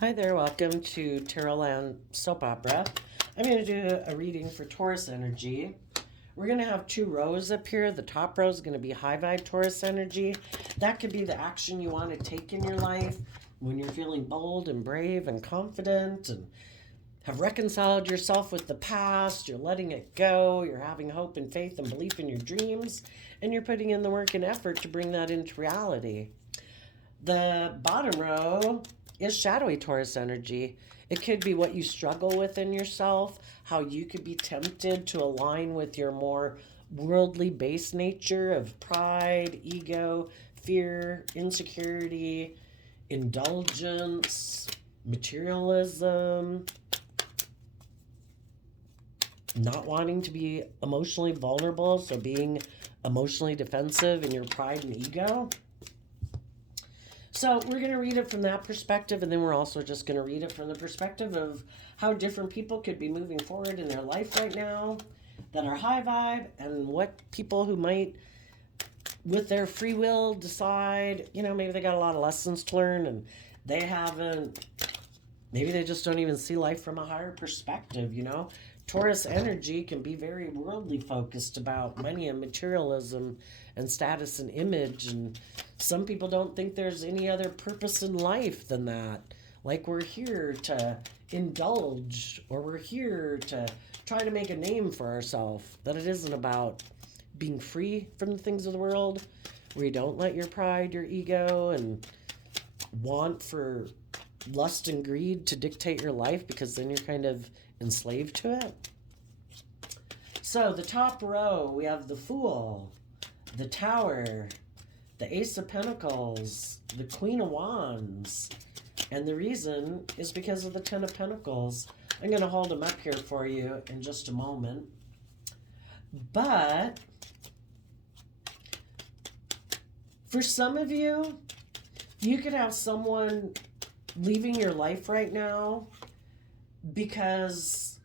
Hi there, welcome to Tarotland Soap Opera. I'm going to do a reading for Taurus energy. We're going to have two rows up here. The top row is going to be high vibe Taurus energy. That could be the action you want to take in your life when you're feeling bold and brave and confident and have reconciled yourself with the past. You're letting it go. You're having hope and faith and belief in your dreams. And you're putting in the work and effort to bring that into reality. The bottom row is shadowy Taurus energy. It could be what you struggle with in yourself, how you could be tempted to align with your more worldly based nature of pride, ego, fear, insecurity, indulgence, materialism, not wanting to be emotionally vulnerable, so being emotionally defensive in your pride and ego. So we're going to read it from that perspective, and then we're also just going to read it from the perspective of how different people could be moving forward in their life right now that are high vibe, and what people who might, with their free will, decide, maybe they got a lot of lessons to learn and they haven't, maybe they just don't even see life from a higher perspective. Taurus energy can be very worldly focused about money and materialism and status and image, and some people don't think there's any other purpose in life than that. Like, we're here to indulge, or we're here to try to make a name for ourselves. That it isn't about being free from the things of the world, where you don't let your pride, your ego, and want for lust and greed to dictate your life, because then you're kind of enslaved to it. So the top row, we have the Fool, the Tower, the Ace of Pentacles, the Queen of Wands. And the reason is because of the Ten of Pentacles. I'm going to hold them up here for you in just a moment. But for some of you, you could have someone leaving your life right now because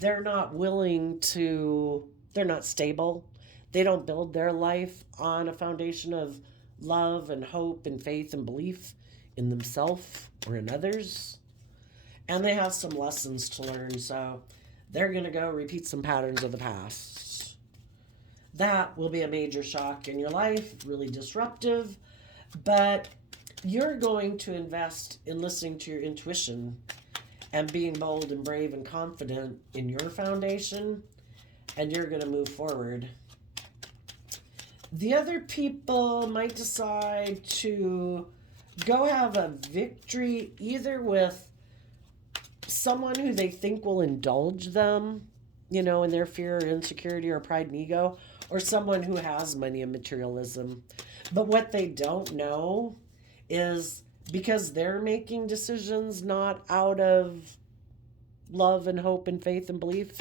they're not they're not stable. They don't build their life on a foundation of love and hope and faith and belief in themselves or in others. And they have some lessons to learn, so they're going to go repeat some patterns of the past. That will be a major shock in your life, really disruptive, but you're going to invest in listening to your intuition and being bold and brave and confident in your foundation, and you're going to move forward. The other people might decide to go have a victory either with someone who they think will indulge them, in their fear or insecurity or pride and ego, or someone who has money and materialism. But what they don't know is, because they're making decisions not out of love and hope and faith and belief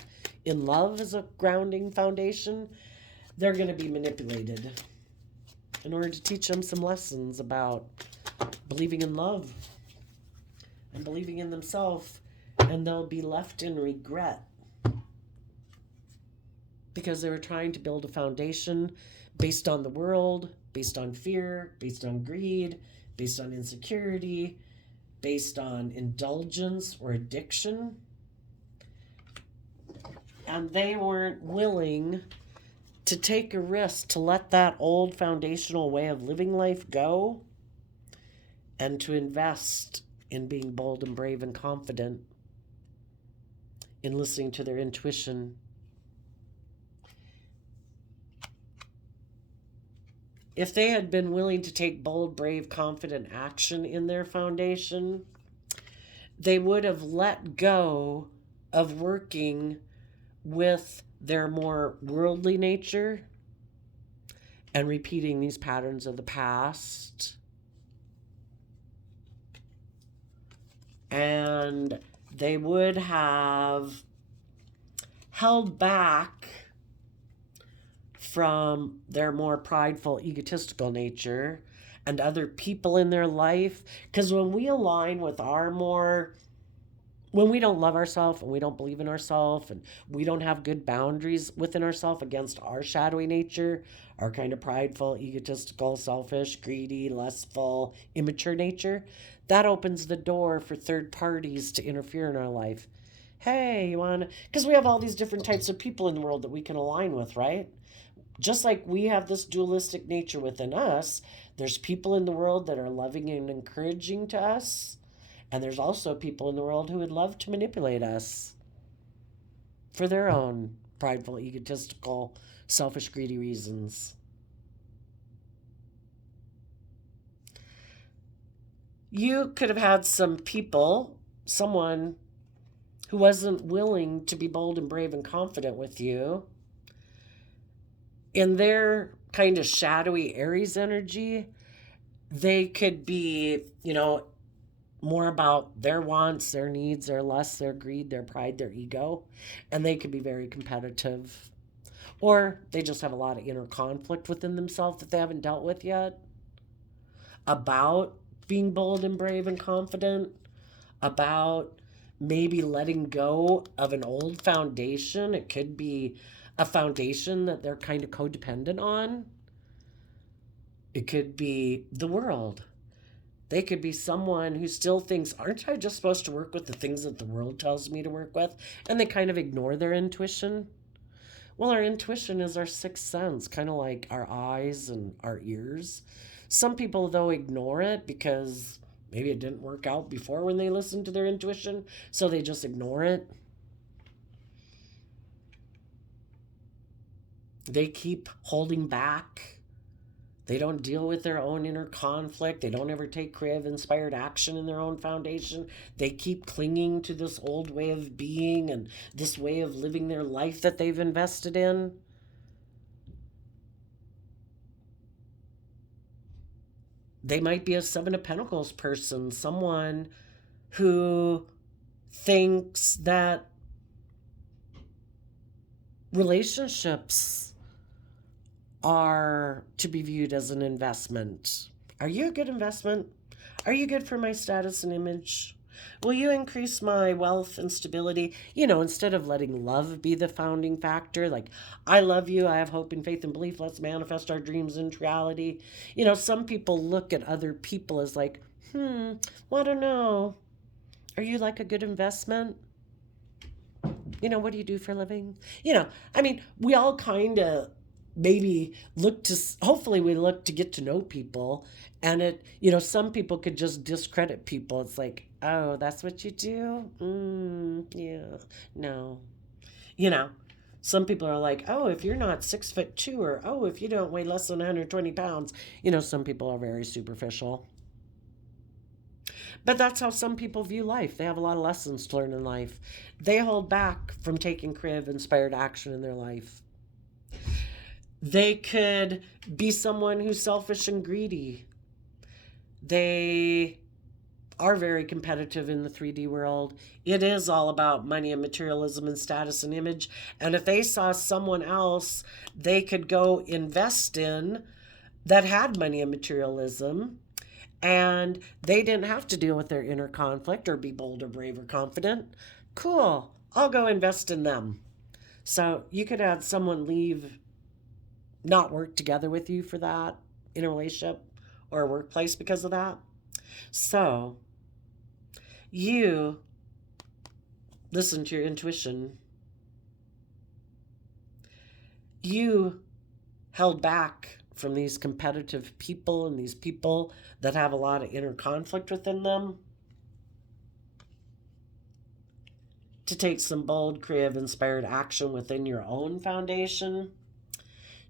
in love as a grounding foundation, they're going to be manipulated in order to teach them some lessons about believing in love and believing in themselves, and they'll be left in regret because they were trying to build a foundation based on the world, based on fear, based on greed, based on insecurity, based on indulgence or addiction. And they weren't willing to take a risk to let that old foundational way of living life go and to invest in being bold and brave and confident, in listening to their intuition. If they had been willing to take bold, brave, confident action in their foundation, they would have let go of working with their more worldly nature and repeating these patterns of the past. And they would have held back from their more prideful, egotistical nature and other people in their life. Because when we align with our more when we don't love ourselves and we don't believe in ourselves and we don't have good boundaries within ourselves against our shadowy nature, our kind of prideful, egotistical, selfish, greedy, lustful, immature nature, that opens the door for third parties to interfere in our life. Hey, you want to? Because we have all these different types of people in the world that we can align with, right? Just like we have this dualistic nature within us, there's people in the world that are loving and encouraging to us. And there's also people in the world who would love to manipulate us for their own prideful, egotistical, selfish, greedy reasons. You could have had some people, someone who wasn't willing to be bold and brave and confident with you in their kind of shadowy Aries energy. They could be, more about their wants, their needs, their lusts, their greed, their pride, their ego, and they could be very competitive. Or they just have a lot of inner conflict within themselves that they haven't dealt with yet about being bold and brave and confident, about maybe letting go of an old foundation. It could be a foundation that they're kind of codependent on. It could be the world. They could be someone who still thinks, aren't I just supposed to work with the things that the world tells me to work with? And they kind of ignore their intuition. Well, our intuition is our sixth sense, kind of like our eyes and our ears. Some people, though, ignore it because maybe it didn't work out before when they listened to their intuition, so they just ignore it. They keep holding back. They don't deal with their own inner conflict. They don't ever take creative, inspired action in their own foundation. They keep clinging to this old way of being and this way of living their life that they've invested in. They might be a Seven of Pentacles person, someone who thinks that relationships are to be viewed as an investment. Are you a good investment? Are you good for my status and image? Will you increase my wealth and stability? Instead of letting love be the founding factor, like, I love you, I have hope and faith and belief, let's manifest our dreams into reality. Some people look at other people as like, well, I don't know. Are you like a good investment? What do you do for a living? We all kind of maybe hopefully we look to get to know people, and some people could just discredit people. It's like, oh, that's what you do? Yeah, no. Some people are like, oh, if you're not 6'2", or oh, if you don't weigh less than 120 pounds. Some people are very superficial. But that's how some people view life. They have a lot of lessons to learn in life. They hold back from taking creative, inspired action in their life. They could be someone who's selfish and greedy. They are very competitive in the 3D world. It is all about money and materialism and status and image. And if they saw someone else they could go invest in that had money and materialism, and they didn't have to deal with their inner conflict or be bold or brave or confident, cool, I'll go invest in them. So you could have someone leave, not work together with you for that in a relationship or a workplace because of that. So you listen to your intuition. You held back from these competitive people and these people that have a lot of inner conflict within them to take some bold, creative, inspired action within your own foundation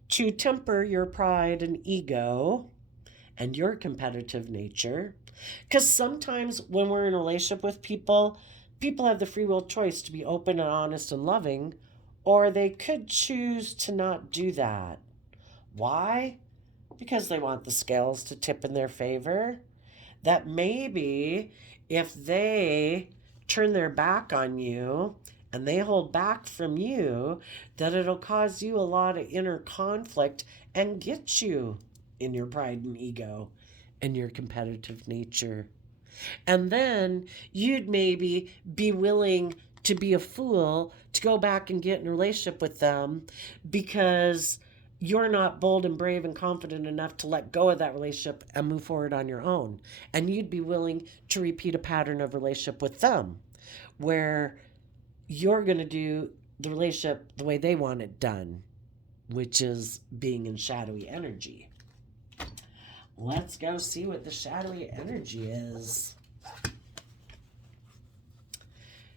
to temper your pride and ego and your competitive nature. Because sometimes when we're in a relationship with people have the free will choice to be open and honest and loving, or they could choose to not do that. Why? Because they want the scales to tip in their favor. That maybe if they turn their back on you and they hold back from you, that it'll cause you a lot of inner conflict and get you in your pride and ego and your competitive nature. And then you'd maybe be willing to be a fool to go back and get in a relationship with them because you're not bold and brave and confident enough to let go of that relationship and move forward on your own. And you'd be willing to repeat a pattern of relationship with them where you're going to do the relationship the way they want it done, which is being in shadowy energy. Let's go see what the shadowy energy is.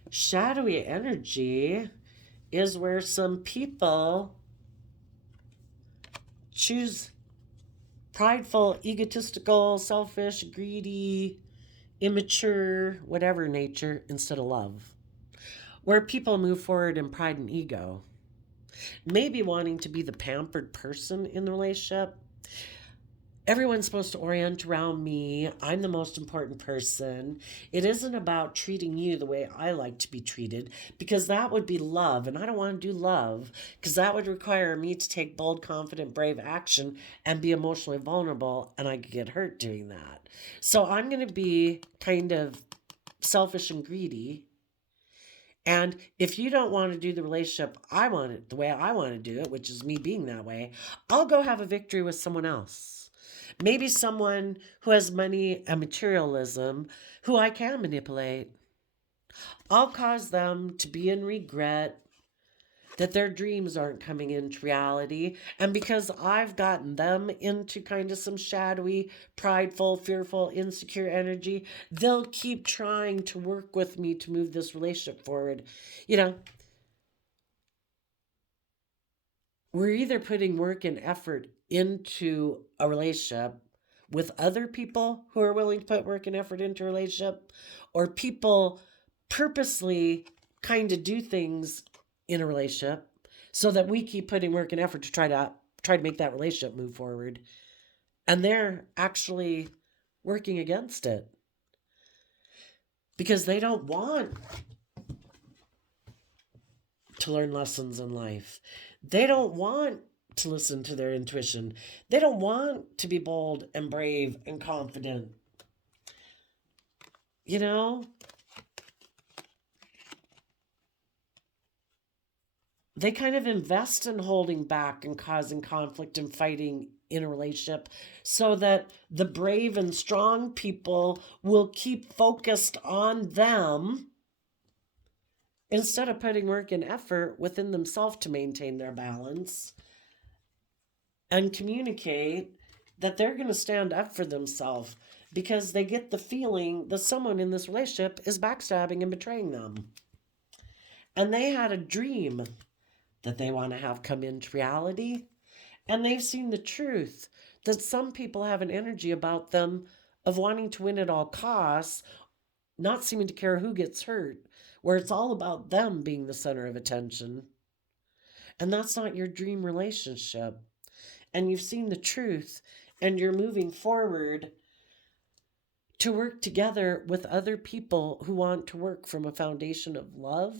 Shadowy energy is where some people choose prideful, egotistical, selfish, greedy, immature, whatever nature instead of love. Where people move forward in pride and ego. Maybe wanting to be the pampered person in the relationship. Everyone's supposed to orient around me. I'm the most important person. It isn't about treating you the way I like to be treated, because that would be love. And I don't want to do love because that would require me to take bold, confident, brave action and be emotionally vulnerable. And I could get hurt doing that. So I'm going to be kind of selfish and greedy. And if you don't want to do the relationship I want it the way I want to do it, which is me being that way, I'll go have a victory with someone else. Maybe someone who has money and materialism who I can manipulate. I'll cause them to be in regret that their dreams aren't coming into reality. And because I've gotten them into kind of some shadowy, prideful, fearful, insecure energy, they'll keep trying to work with me to move this relationship forward. You know, we're either putting work and effort into a relationship with other people who are willing to put work and effort into a relationship, or people purposely kind of do things in a relationship so that we keep putting work and effort to try to make that relationship move forward, and they're actually working against it because they don't want to learn lessons in life. They don't want to listen to their intuition. They don't want to be bold and brave and confident. You know, they kind of invest in holding back and causing conflict and fighting in a relationship so that the brave and strong people will keep focused on them instead of putting work and effort within themselves to maintain their balance and communicate that they're going to stand up for themselves because they get the feeling that someone in this relationship is backstabbing and betraying them. And they had a dream that they want to have come into reality. And they've seen the truth that some people have an energy about them of wanting to win at all costs, not seeming to care who gets hurt, where it's all about them being the center of attention. And that's not your dream relationship. And you've seen the truth, and you're moving forward to work together with other people who want to work from a foundation of love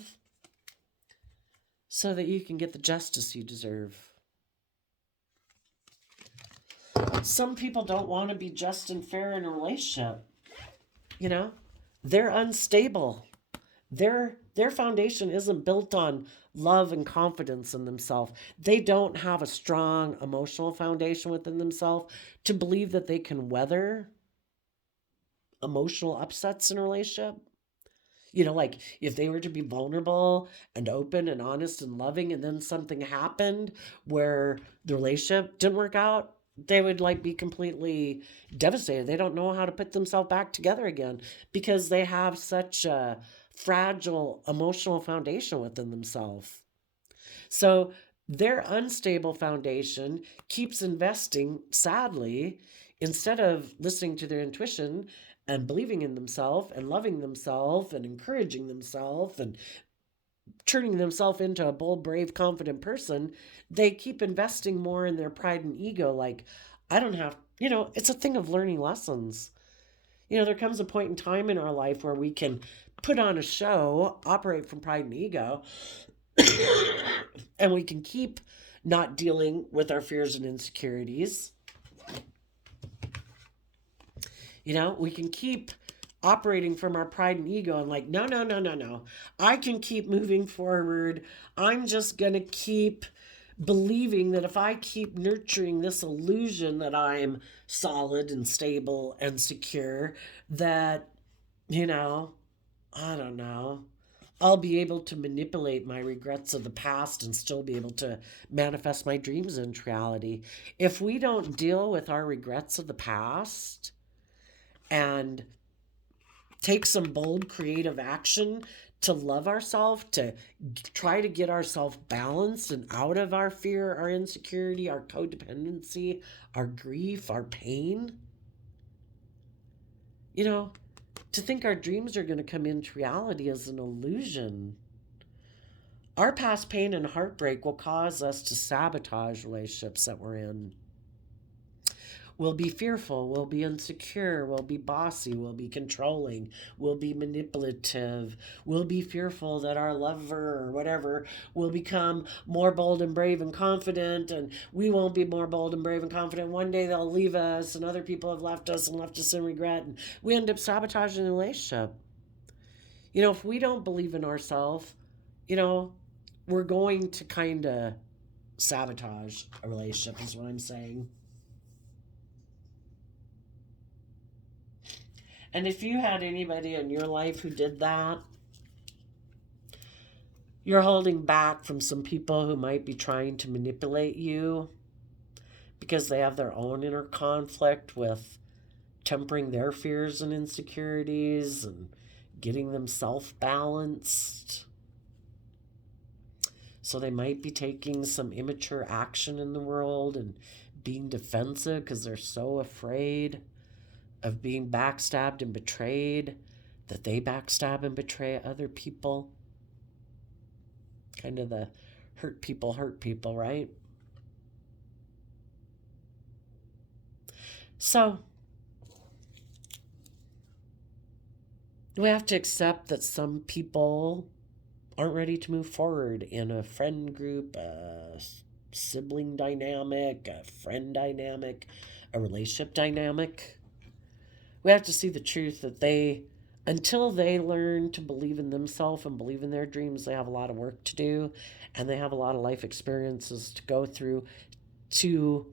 so that you can get the justice you deserve. Some people don't want to be just and fair in a relationship. You know, they're unstable. Their foundation isn't built on love and confidence in themselves. They don't have a strong emotional foundation within themselves to believe that they can weather emotional upsets in a relationship. You know, like if they were to be vulnerable and open and honest and loving, and then something happened where the relationship didn't work out, they would like be completely devastated. They don't know how to put themselves back together again because they have such a fragile emotional foundation within themselves. So their unstable foundation keeps investing, sadly, instead of listening to their intuition and believing in themselves and loving themselves and encouraging themselves and turning themselves into a bold, brave, confident person. They keep investing more in their pride and ego. Like, I don't have, it's a thing of learning lessons. There comes a point in time in our life where we can put on a show, operate from pride and ego, and we can keep not dealing with our fears and insecurities. We can keep operating from our pride and ego and like, no, no, no, no, no. I can keep moving forward. I'm just going to keep believing that if I keep nurturing this illusion that I'm solid and stable and secure, that, you know, I don't know, I'll be able to manipulate my regrets of the past and still be able to manifest my dreams into reality. If we don't deal with our regrets of the past and take some bold creative action to love ourselves, to try to get ourselves balanced and out of our fear, our insecurity, our codependency, our grief, our pain, you know, to think our dreams are going to come into reality is an illusion. Our past pain and heartbreak will cause us to sabotage relationships that we're in. We'll be fearful, we'll be insecure, we'll be bossy, we'll be controlling, we'll be manipulative, we'll be fearful that our lover or whatever will become more bold and brave and confident, and we won't be more bold and brave and confident. One day they'll leave us, and other people have left us and left us in regret, and we end up sabotaging the relationship. You know, if we don't believe in ourselves, you know, we're going to kind of sabotage a relationship, is what I'm saying. And if you had anybody in your life who did that, you're holding back from some people who might be trying to manipulate you because they have their own inner conflict with tempering their fears and insecurities and getting themselves balanced. So they might be taking some immature action in the world and being defensive because they're so afraid of being backstabbed and betrayed that they backstab and betray other people. Kind of the hurt people, right? So we have to accept that some people aren't ready to move forward in a friend group, a sibling dynamic, a friend dynamic, a relationship dynamic. We have to see the truth that until they learn to believe in themselves and believe in their dreams, they have a lot of work to do, and they have a lot of life experiences to go through to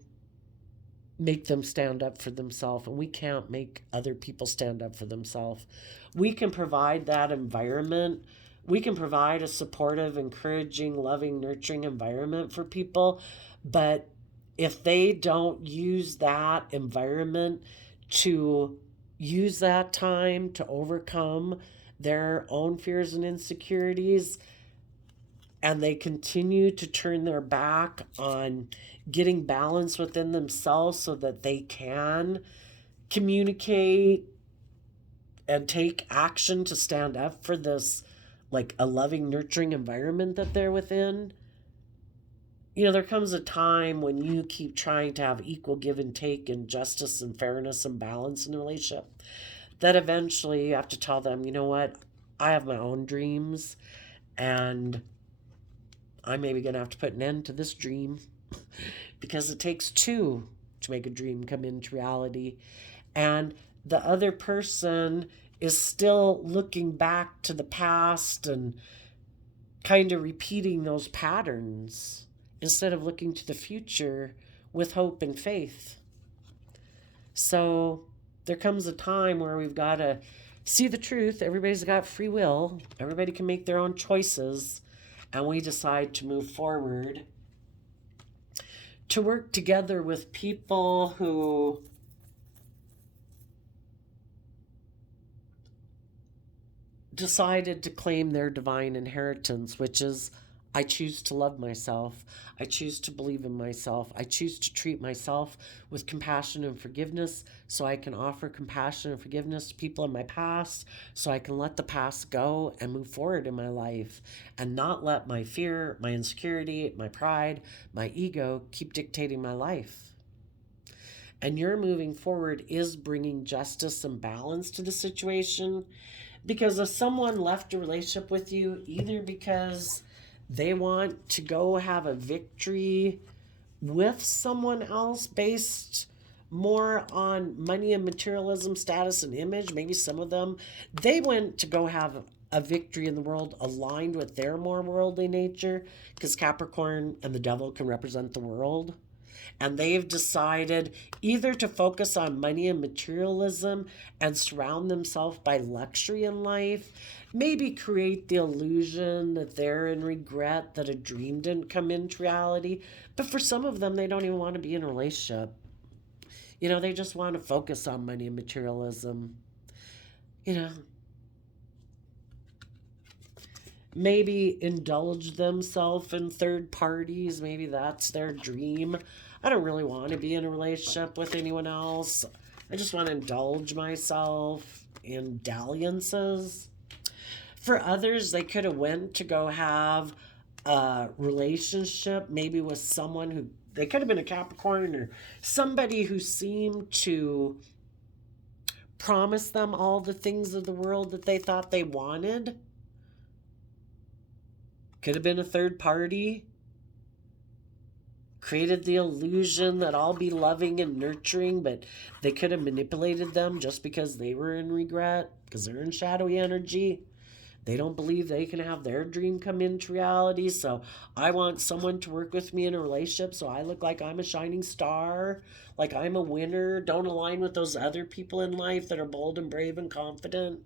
make them stand up for themselves. And we can't make other people stand up for themselves. We can provide that environment. We can provide a supportive, encouraging, loving, nurturing environment for people. But if they don't use that environment to use that time to overcome their own fears and insecurities, and they continue to turn their back on getting balance within themselves so that they can communicate and take action to stand up for this, like a loving, nurturing environment that they're within, you know, there comes a time when you keep trying to have equal give and take and justice and fairness and balance in the relationship, that eventually you have to tell them, you know what, I have my own dreams, and I'm maybe going to have to put an end to this dream because it takes two to make a dream come into reality. And the other person is still looking back to the past and kind of repeating those patterns instead of looking to the future with hope and faith. So there comes a time where we've got to see the truth. Everybody's got free will. Everybody can make their own choices. And we decide to move forward, to work together with people who decided to claim their divine inheritance, which is, I choose to love myself. I choose to believe in myself. I choose to treat myself with compassion and forgiveness so I can offer compassion and forgiveness to people in my past, so I can let the past go and move forward in my life and not let my fear, my insecurity, my pride, my ego keep dictating my life. And your moving forward is bringing justice and balance to the situation, because if someone left a relationship with you either because they want to go have a victory with someone else based more on money and materialism, status and image. Maybe some of them, they went to go have a victory in the world aligned with their more worldly nature, because Capricorn and the devil can represent the world. And they've decided either to focus on money and materialism and surround themselves by luxury in life, maybe create the illusion that they're in regret that a dream didn't come into reality. But for some of them, they don't even want to be in a relationship. They just want to focus on money and materialism. You know, maybe indulge themselves in third parties. Maybe that's their dream. I don't really want to be in a relationship with anyone else. I just want to indulge myself in dalliances. For others, they could have went to go have a relationship, maybe with someone who, they could have been a Capricorn or somebody who seemed to promise them all the things of the world that they thought they wanted. Could have been a third party. Created the illusion that I'll be loving and nurturing, but they could have manipulated them just because they were in regret, because they're in shadowy energy. They don't believe they can have their dream come into reality. So I want someone to work with me in a relationship so I look like I'm a shining star, like I'm a winner. Don't align with those other people in life that are bold and brave and confident.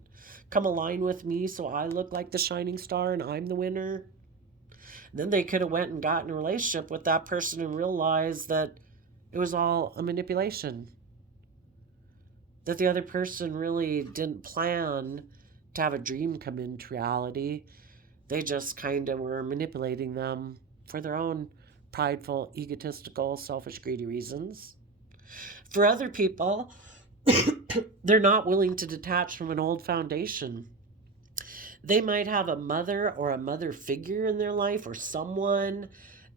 Come align with me so I look like the shining star and I'm the winner. Then they could have went and gotten a relationship with that person and realized that it was all a manipulation. That the other person really didn't plan to have a dream come into reality. They just kind of were manipulating them for their own prideful, egotistical, selfish, greedy reasons. For other people, they're not willing to detach from an old foundation. They might have a mother or a mother figure in their life, or someone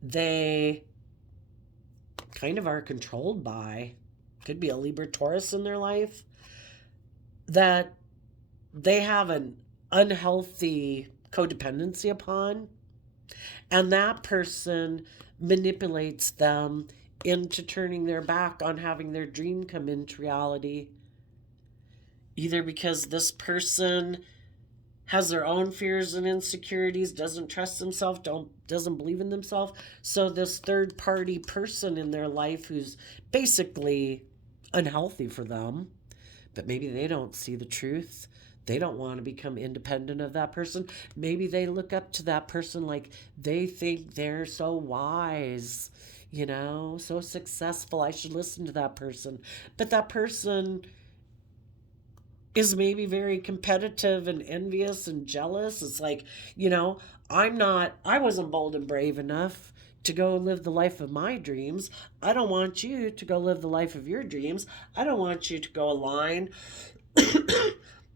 they kind of are controlled by. Could be a Libra Taurus in their life, that they have an unhealthy codependency upon, and that person manipulates them into turning their back on having their dream come into reality. Either because this person has their own fears and insecurities, doesn't trust themselves, doesn't believe in themselves. So this third party person in their life who's basically unhealthy for them, but maybe they don't see the truth. They don't want to become independent of that person. Maybe they look up to that person like they think they're so wise, so successful. I should listen to that person. But that person is maybe very competitive and envious and jealous. It's like, I wasn't bold and brave enough to go live the life of my dreams. I don't want you to go live the life of your dreams. I don't want you to go align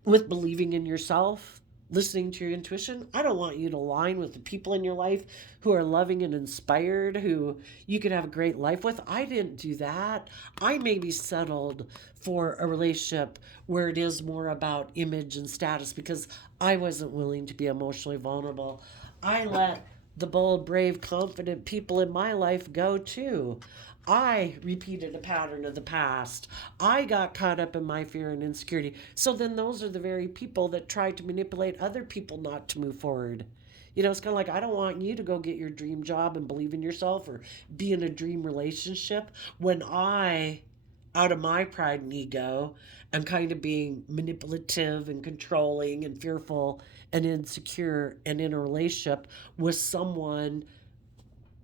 with believing in yourself, listening to your intuition. I don't want you to align with the people in your life who are loving and inspired, who you could have a great life with. I didn't do that. I maybe settled for a relationship where it is more about image and status because I wasn't willing to be emotionally vulnerable. I let the bold, brave, confident people in my life go too. I repeated a pattern of the past. I got caught up in my fear and insecurity. So then those are the very people that try to manipulate other people not to move forward. It's kind of like, I don't want you to go get your dream job and believe in yourself or be in a dream relationship when I, out of my pride and ego, am kind of being manipulative and controlling and fearful and insecure and in a relationship with someone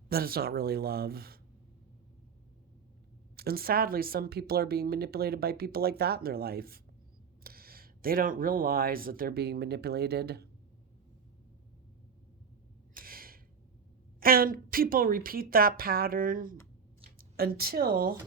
that is not really love. And sadly, some people are being manipulated by people like that in their life. They don't realize that they're being manipulated. And people repeat that pattern until,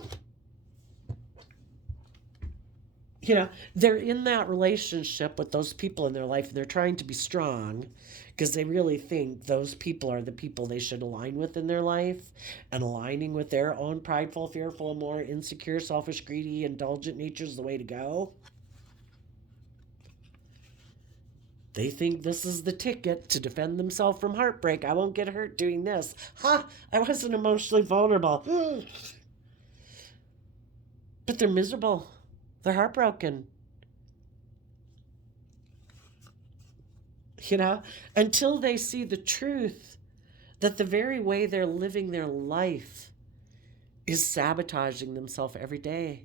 they're in that relationship with those people in their life and they're trying to be strong because they really think those people are the people they should align with in their life, and aligning with their own prideful, fearful, more insecure, selfish, greedy, indulgent nature is the way to go. They think this is the ticket to defend themselves from heartbreak. I won't get hurt doing this. I wasn't emotionally vulnerable. But they're miserable. They're heartbroken, you know, until they see the truth that the very way they're living their life is sabotaging themselves every day,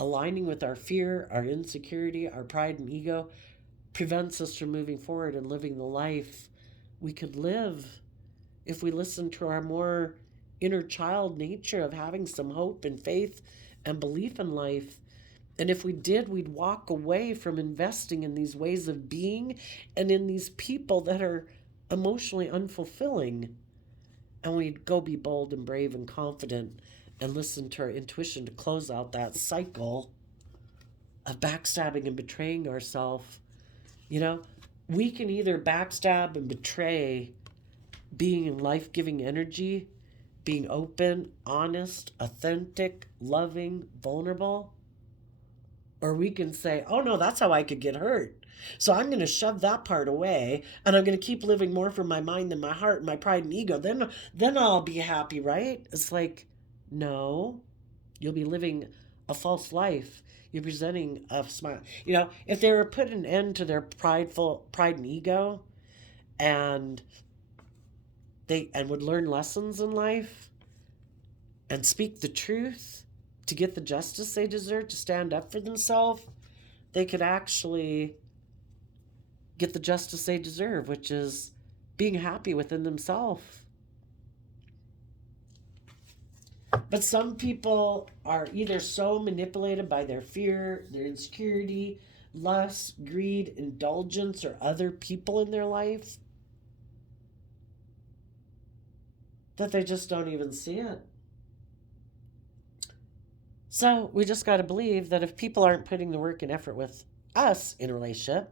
aligning with our fear, our insecurity, our pride and ego, prevents us from moving forward and living the life we could live if we listen to our more inner child nature of having some hope and faith and belief in life. And if we did, we'd walk away from investing in these ways of being and in these people that are emotionally unfulfilling. And we'd go be bold and brave and confident and listen to our intuition to close out that cycle of backstabbing and betraying ourselves. You know, we can either backstab and betray being in life giving energy, being open, honest, authentic, loving, vulnerable, or we can say, oh no, that's how I could get hurt. So I'm going to shove that part away and I'm going to keep living more from my mind than my heart and my pride and ego. Then I'll be happy, right? It's like, no, you'll be living a false life. You're presenting a smile. You know, if they were put an end to their pride and ego and would learn lessons in life and speak the truth to get the justice they deserve, to stand up for themselves, they could actually get the justice they deserve, which is being happy within themselves. But some people are either so manipulated by their fear, their insecurity, lust, greed, indulgence, or other people in their life that they just don't even see it. So we just got to believe that if people aren't putting the work and effort with us in a relationship,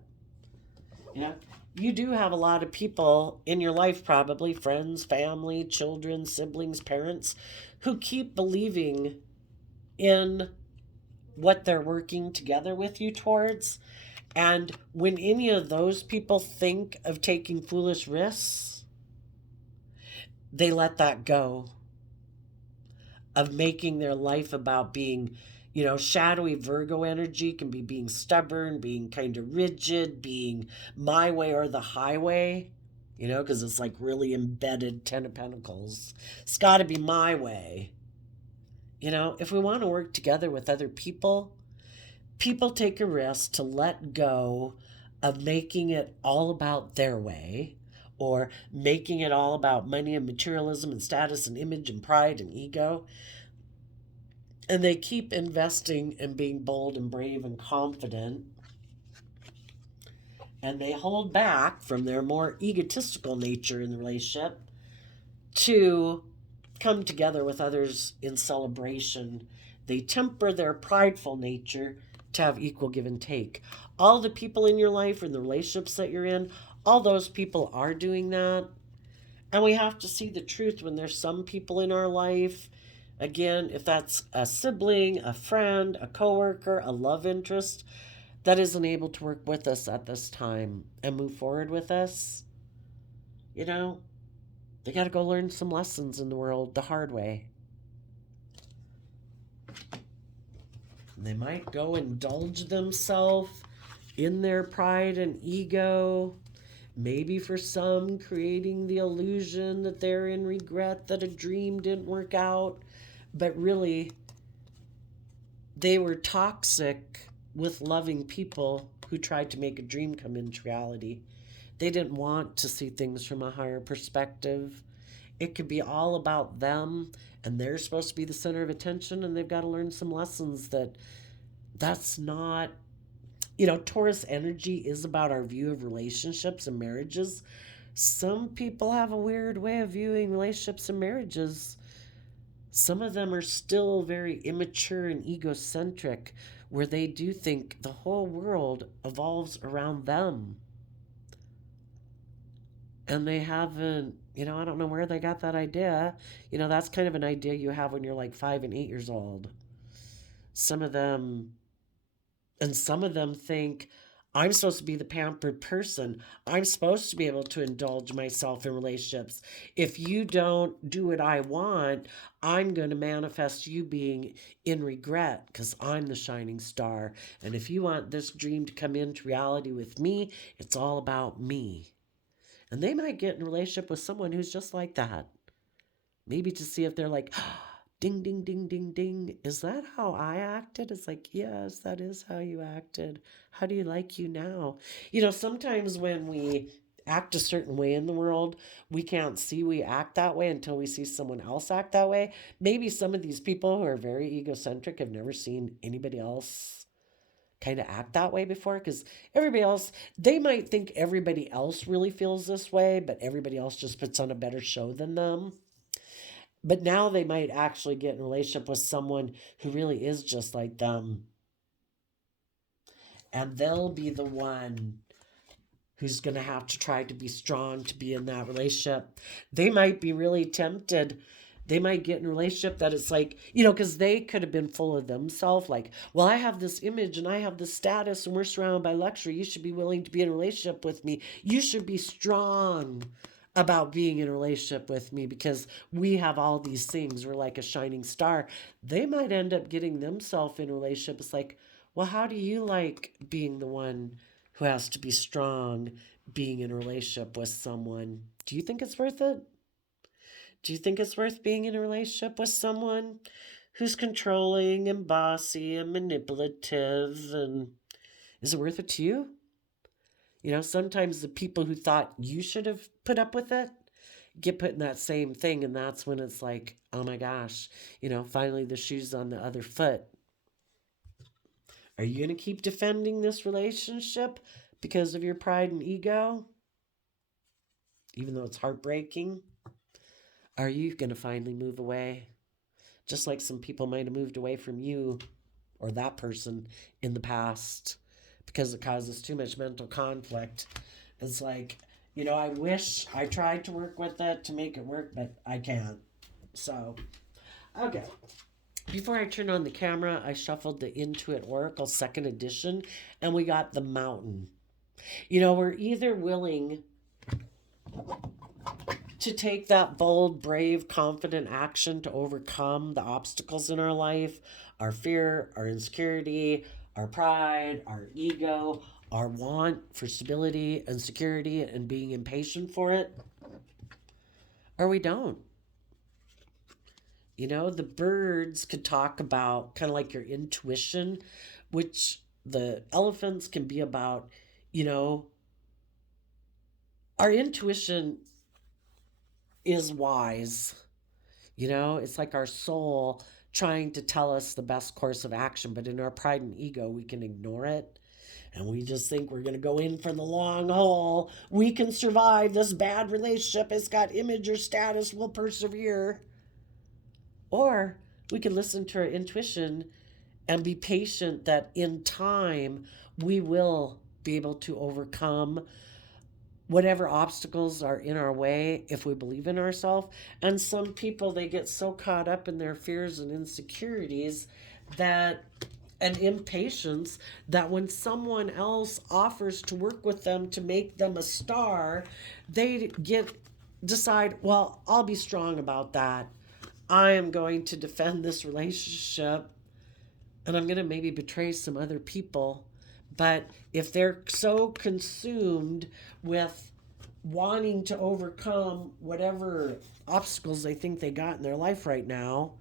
you know, you do have a lot of people in your life, probably friends, family, children, siblings, parents, who keep believing in what they're working together with you towards. And when any of those people think of taking foolish risks, they let that go, of making their life about being, you know, shadowy Virgo energy can be being stubborn, being kind of rigid, being my way or the highway, you know, because it's like really embedded 10 of Pentacles. It's got to be my way. You know, if we want to work together with other people, people take a risk to let go of making it all about their way, or making it all about money and materialism and status and image and pride and ego. And they keep investing in being bold and brave and confident. And they hold back from their more egotistical nature in the relationship to come together with others in celebration. They temper their prideful nature to have equal give and take. All the people in your life and the relationships that you're in, all those people are doing that. And we have to see the truth when there's some people in our life. Again, if that's a sibling, a friend, a coworker, a love interest that isn't able to work with us at this time and move forward with us, you know, they got to go learn some lessons in the world the hard way. They might go indulge themselves in their pride and ego. Maybe for some, creating the illusion that they're in regret that a dream didn't work out. But really, they were toxic with loving people who tried to make a dream come into reality. They didn't want to see things from a higher perspective. It could be all about them, and they're supposed to be the center of attention, and they've got to learn some lessons that that's not. You know, Taurus energy is about our view of relationships and marriages. Some people have a weird way of viewing relationships and marriages. Some of them are still very immature and egocentric, where they do think the whole world evolves around them. And they haven't, you know, I don't know where they got that idea. You know, that's kind of an idea you have when you're like 5 and 8 years old. Some of them, and some of them think, I'm supposed to be the pampered person. I'm supposed to be able to indulge myself in relationships. If you don't do what I want, I'm going to manifest you being in regret because I'm the shining star. And if you want this dream to come into reality with me, it's all about me. And they might get in a relationship with someone who's just like that. Maybe to see if they're like, ding, ding, ding, ding, ding. Is that how I acted? It's like, yes, that is how you acted. How do you like you now? Sometimes when we act a certain way in the world, we can't see we act that way until we see someone else act that way. Maybe some of these people who are very egocentric have never seen anybody else kind of act that way before because everybody else, they might think everybody else really feels this way, but everybody else just puts on a better show than them. But now they might actually get in a relationship with someone who really is just like them. And they'll be the one who's going to have to try to be strong to be in that relationship. They might be really tempted. They might get in a relationship that it's like, because they could have been full of themselves. Like, well, I have this image and I have this status and we're surrounded by luxury. You should be willing to be in a relationship with me. You should be strong about being in a relationship with me because we have all these things. We're like a shining star. They might end up getting themselves in a relationship. It's like, well, how do you like being the one who has to be strong, being in a relationship with someone? Do you think it's worth it? Do you think it's worth being in a relationship with someone who's controlling and bossy and manipulative? And is it worth it to you? Sometimes the people who thought you should have put up with it get put in that same thing. And that's when it's like, oh my gosh, finally the shoe's on the other foot. Are you going to keep defending this relationship because of your pride and ego? Even though it's heartbreaking? Are you going to finally move away? Just like some people might have moved away from you or that person in the past because it causes too much mental conflict. It's like, I wish I tried to work with it to make it work, but I can't. So, okay. Before I turn on the camera, I shuffled the Intuit Oracle 2nd edition, and we got the Mountain. We're either willing to take that bold, brave, confident action to overcome the obstacles in our life, our fear, our insecurity, our pride, our ego, our want for stability and security and being impatient for it, or we don't. The birds could talk about kind of like your intuition, which the elephants can be about, our intuition is wise. It's like our soul trying to tell us the best course of action, but in our pride and ego, we can ignore it. And we just think we're going to go in for the long haul. We can survive this bad relationship. It's got image or status. We'll persevere. Or we can listen to our intuition and be patient that in time we will be able to overcome whatever obstacles are in our way if we believe in ourselves. And some people, they get so caught up in their fears and insecurities that and impatience that when someone else offers to work with them to make them a star, they decide, well, I'll be strong about that. I am going to defend this relationship and I'm going to maybe betray some other people. But if they're so consumed with wanting to overcome whatever obstacles they think they got in their life right now,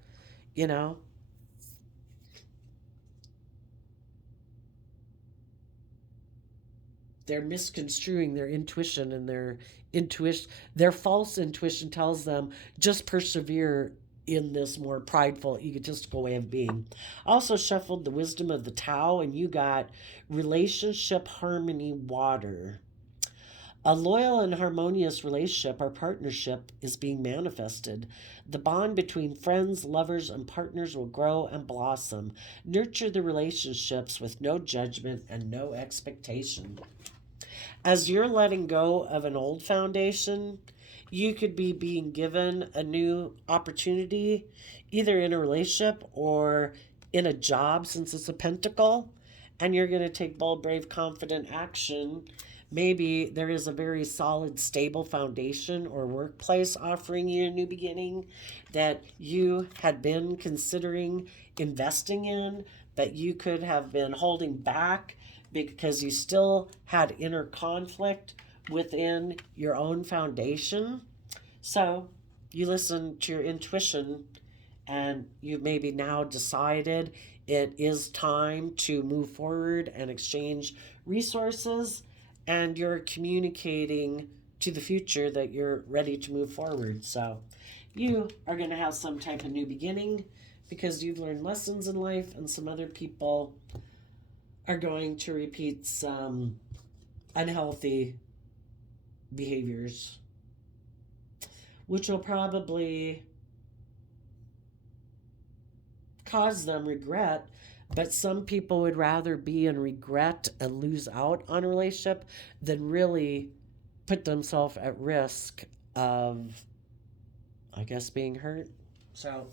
they're misconstruing their intuition, and their false intuition tells them just persevere in this more prideful, egotistical way of being. I also shuffled the wisdom of the Tao, and you got relationship harmony water. A loyal and harmonious relationship or partnership is being manifested. The bond between friends, lovers, and partners will grow and blossom. Nurture the relationships with no judgment and no expectation. As you're letting go of an old foundation, you could be being given a new opportunity, either in a relationship or in a job, since it's a pentacle. and you're going to take bold, brave, confident action. Maybe there is a very solid, stable foundation or workplace offering you a new beginning that you had been considering investing in, but you could have been holding back because you still had inner conflict within your own foundation. So you listen to your intuition, and you've maybe now decided it is time to move forward and exchange resources, and you're communicating to the future that you're ready to move forward. So you are going to have some type of new beginning because you've learned lessons in life, and some other people are going to repeat some unhealthy behaviors, which will probably cause them regret. But some people would rather be in regret and lose out on a relationship than really put themselves at risk of, I guess, being hurt. So,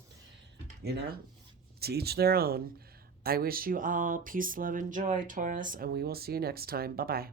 to each their own. I wish you all peace, love, and joy, Taurus, and we will see you next time. Bye bye.